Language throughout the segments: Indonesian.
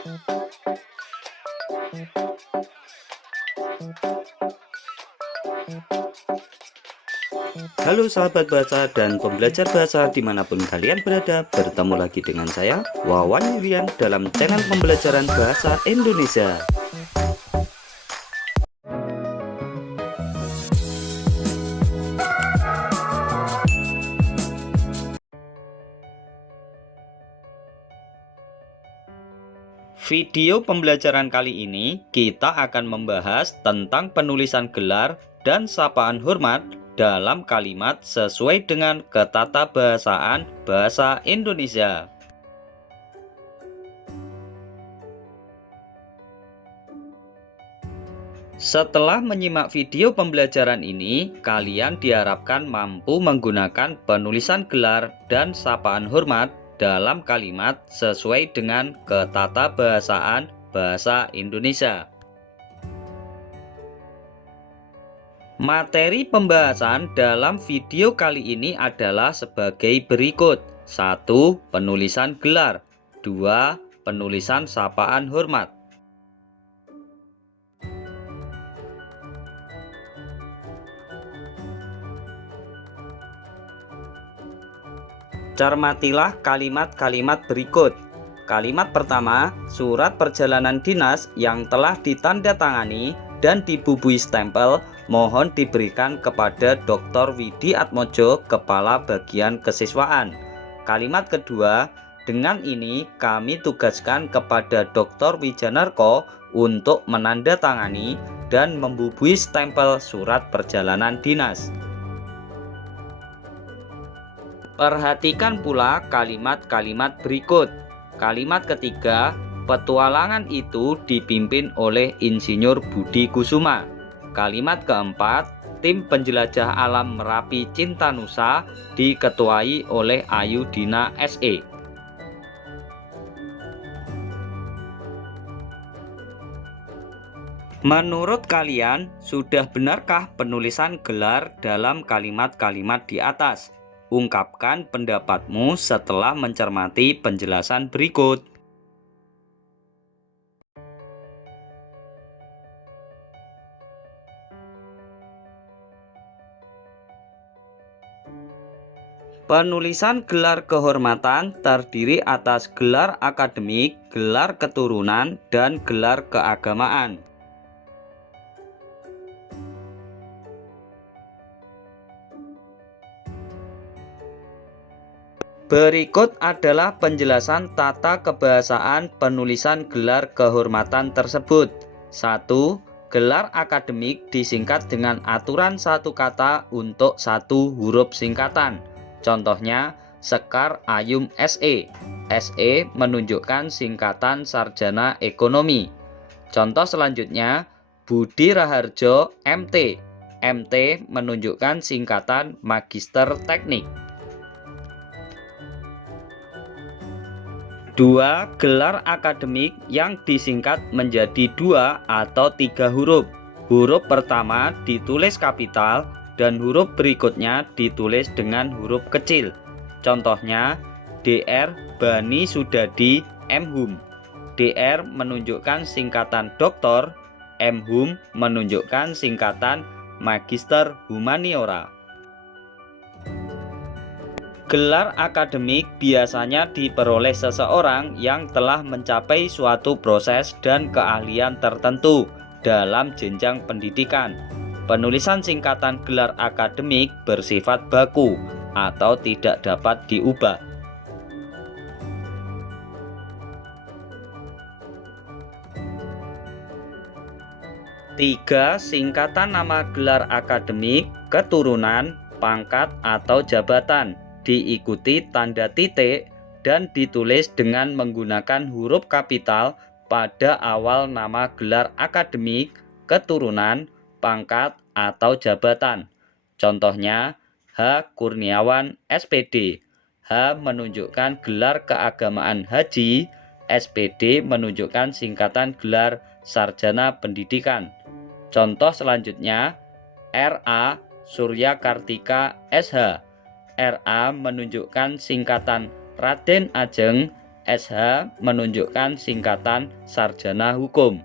Halo sahabat bahasa dan pembelajar bahasa dimanapun kalian berada, bertemu lagi dengan saya Wawan Yulian dalam channel pembelajaran bahasa Indonesia. Video pembelajaran kali ini kita akan membahas tentang penulisan gelar dan sapaan hormat dalam kalimat sesuai dengan ketatabahasaan bahasa Indonesia. Setelah menyimak video pembelajaran ini, kalian diharapkan mampu menggunakan penulisan gelar dan sapaan hormat dalam kalimat sesuai dengan ketatabahasaan bahasa Indonesia. Materi pembahasan dalam video kali ini adalah sebagai berikut. 1. Penulisan gelar. 2. Penulisan sapaan hormat. Cermatilah kalimat-kalimat berikut. Kalimat pertama, surat perjalanan dinas yang telah ditandatangani dan dibubui stempel mohon diberikan kepada Dr. Widi Atmojo, Kepala Bagian Kesiswaan. Kalimat kedua, dengan ini kami tugaskan kepada Dr. Wijanarko untuk menandatangani dan membubui stempel surat perjalanan dinas. Perhatikan pula kalimat-kalimat berikut. Kalimat ketiga, petualangan itu dipimpin oleh Insinyur Budi Kusuma. Kalimat keempat, tim penjelajah alam Merapi Cintanusa diketuai oleh Ayudina SE. Menurut kalian, sudah benarkah penulisan gelar dalam kalimat-kalimat di atas? Ungkapkan pendapatmu setelah mencermati penjelasan berikut. Penulisan gelar kehormatan terdiri atas gelar akademik, gelar keturunan, dan gelar keagamaan. Berikut adalah penjelasan tata kebahasaan penulisan gelar kehormatan tersebut. 1. Gelar akademik disingkat dengan aturan satu kata untuk satu huruf singkatan. Contohnya, Sekar Ayum SE. SE menunjukkan singkatan sarjana ekonomi. Contoh selanjutnya, Budi Raharjo MT. MT menunjukkan singkatan magister teknik. 2. Gelar akademik yang disingkat menjadi 2 atau 3 huruf. Huruf pertama ditulis kapital dan huruf berikutnya ditulis dengan huruf kecil. Contohnya, Dr. Bani Sudadi M.Hum. Dr menunjukkan singkatan doktor, M.Hum menunjukkan singkatan Magister Humaniora. Gelar akademik biasanya diperoleh seseorang yang telah mencapai suatu proses dan keahlian tertentu dalam jenjang pendidikan. Penulisan singkatan gelar akademik bersifat baku atau tidak dapat diubah. 3. Singkatan nama gelar akademik, keturunan, pangkat, atau jabatan diikuti tanda titik dan ditulis dengan menggunakan huruf kapital pada awal nama gelar akademik, keturunan, pangkat, atau jabatan. Contohnya, H. Kurniawan SPD. H menunjukkan gelar keagamaan haji, SPD menunjukkan singkatan gelar sarjana pendidikan. Contoh selanjutnya, RA Surya Kartika SH. RA menunjukkan singkatan Raden Ajeng, SH menunjukkan singkatan sarjana hukum.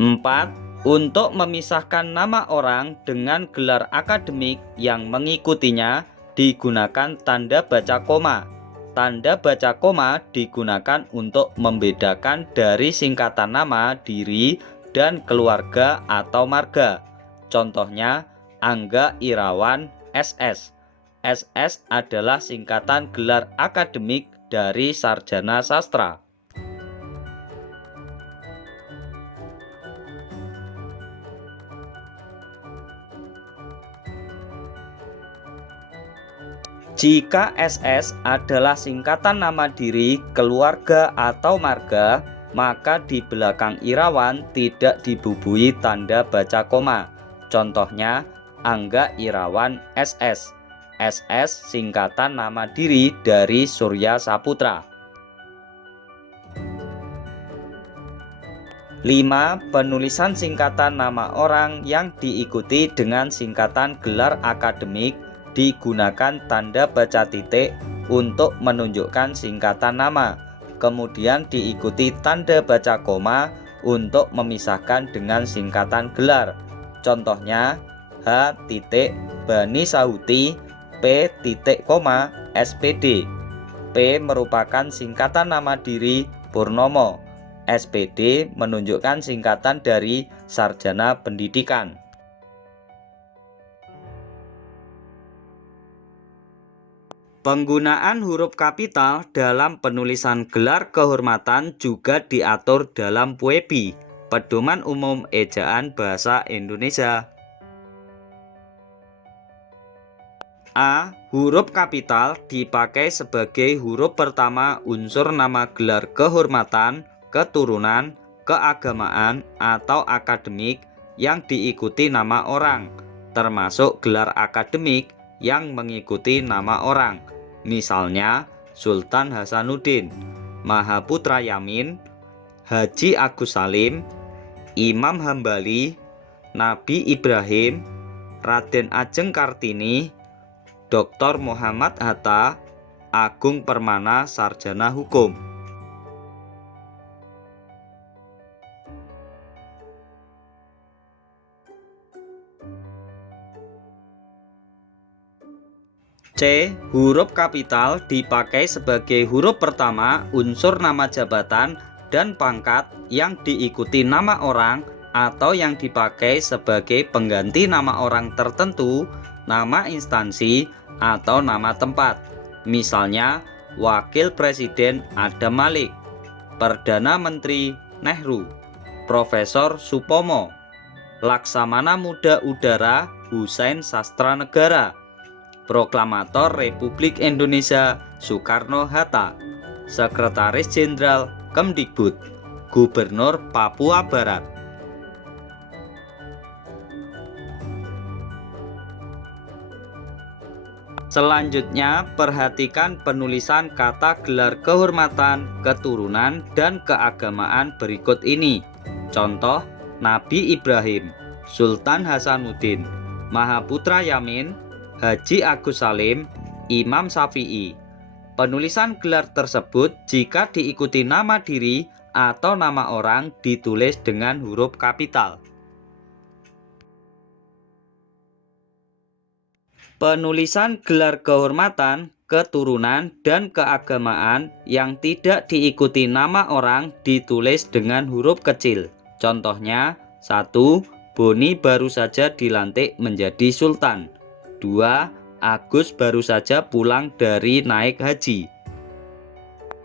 4. Untuk memisahkan nama orang dengan gelar akademik yang mengikutinya digunakan tanda baca koma. Tanda baca koma digunakan untuk membedakan dari singkatan nama diri dan keluarga atau marga. Contohnya, Angga Irawan SS. SS adalah singkatan gelar akademik dari sarjana sastra. Jika SS adalah singkatan nama diri, keluarga, atau marga, maka di belakang Irawan tidak dibubuhi tanda baca koma. Contohnya, Angga Irawan SS. SS singkatan nama diri dari Surya Saputra. 5. Penulisan singkatan nama orang yang diikuti dengan singkatan gelar akademik digunakan tanda baca titik untuk menunjukkan singkatan nama, kemudian diikuti tanda baca koma untuk memisahkan dengan singkatan gelar. Contohnya, H. Bani Sahuti P. SPD. P merupakan singkatan nama diri Purnomo. SPD menunjukkan singkatan dari sarjana pendidikan. Penggunaan huruf kapital dalam penulisan gelar kehormatan juga diatur dalam PUEBI, Pedoman Umum Ejaan Bahasa Indonesia. A. Huruf kapital dipakai sebagai huruf pertama unsur nama gelar kehormatan, keturunan, keagamaan, atau akademik yang diikuti nama orang, termasuk gelar akademik yang mengikuti nama orang. Misalnya, Sultan Hasanuddin, Mahaputra Yamin, Haji Agus Salim, Imam Hambali, Nabi Ibrahim, Raden Ajeng Kartini, Dr. Muhammad Hatta, Agung Permana Sarjana Hukum. C. Huruf kapital dipakai sebagai huruf pertama unsur nama jabatan dan pangkat yang diikuti nama orang atau yang dipakai sebagai pengganti nama orang tertentu, nama instansi, atau nama tempat. Misalnya, Wakil Presiden Adam Malik, Perdana Menteri Nehru, Profesor Supomo, Laksamana Muda Udara Husein Sastra Negara, Proklamator Republik Indonesia Soekarno-Hatta, Sekretaris Jenderal Kemdikbud, Gubernur Papua Barat. Selanjutnya, perhatikan penulisan kata gelar kehormatan, keturunan, dan keagamaan berikut ini. Contoh, Nabi Ibrahim, Sultan Hasanuddin, Mahaputra Yamin, Haji Agus Salim, Imam Syafi'i. Penulisan gelar tersebut jika diikuti nama diri atau nama orang ditulis dengan huruf kapital. Penulisan gelar kehormatan, keturunan, dan keagamaan yang tidak diikuti nama orang ditulis dengan huruf kecil. Contohnya, 1. Boni baru saja dilantik menjadi sultan. 2. Agus baru saja pulang dari naik haji.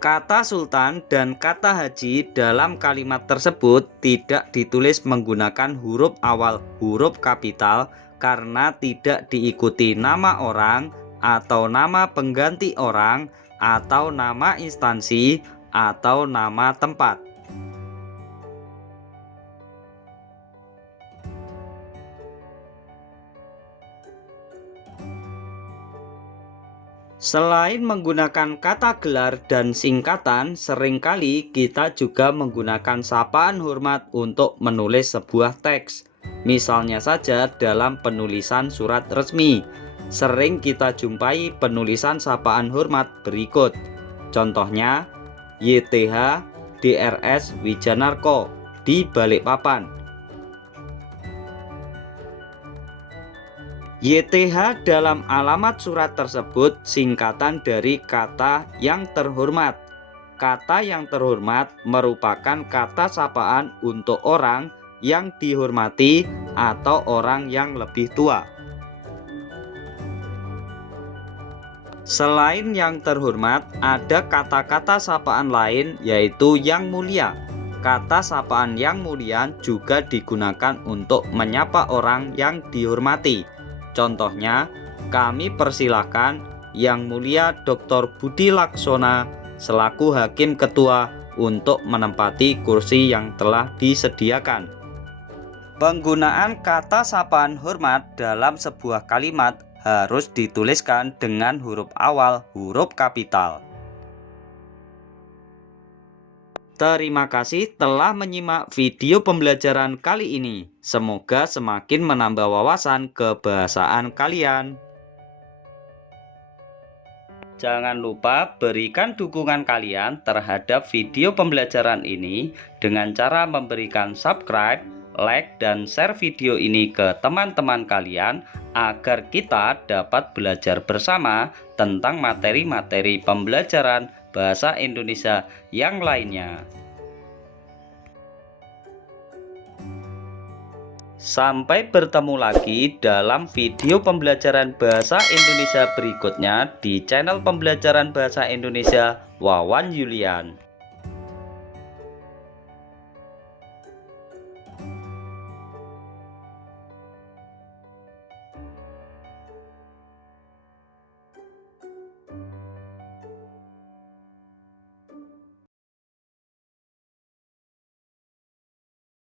Kata sultan dan kata haji dalam kalimat tersebut tidak ditulis menggunakan huruf awal huruf kapital karena tidak diikuti nama orang atau nama pengganti orang atau nama instansi atau nama tempat. Selain menggunakan kata gelar dan singkatan, seringkali kita juga menggunakan sapaan hormat untuk menulis sebuah teks. Misalnya saja dalam penulisan surat resmi. sering kita jumpai penulisan sapaan hormat berikut. Contohnya YTH DRS Wijanarko di Balikpapan. YTH dalam alamat surat tersebut singkatan dari kata yang terhormat. Kata yang terhormat merupakan kata sapaan untuk orang yang dihormati atau orang yang lebih tua. Selain yang terhormat, ada kata-kata sapaan lain yaitu yang mulia. Kata sapaan yang mulia juga digunakan untuk menyapa orang yang dihormati. Contohnya, kami persilahkan Yang Mulia Dr. Budi Laksona selaku Hakim Ketua untuk menempati kursi yang telah disediakan. Penggunaan kata sapaan hormat dalam sebuah kalimat harus dituliskan dengan huruf awal huruf kapital. Terima kasih telah menyimak video pembelajaran kali ini. Semoga semakin menambah wawasan kebahasaan kalian. Jangan lupa berikan dukungan kalian terhadap video pembelajaran ini dengan cara memberikan subscribe, like, dan share video ini ke teman-teman kalian agar kita dapat belajar bersama tentang materi-materi pembelajaran bahasa Indonesia yang lainnya. Sampai bertemu lagi dalam video pembelajaran bahasa Indonesia berikutnya di channel pembelajaran bahasa Indonesia Wawan Yulian.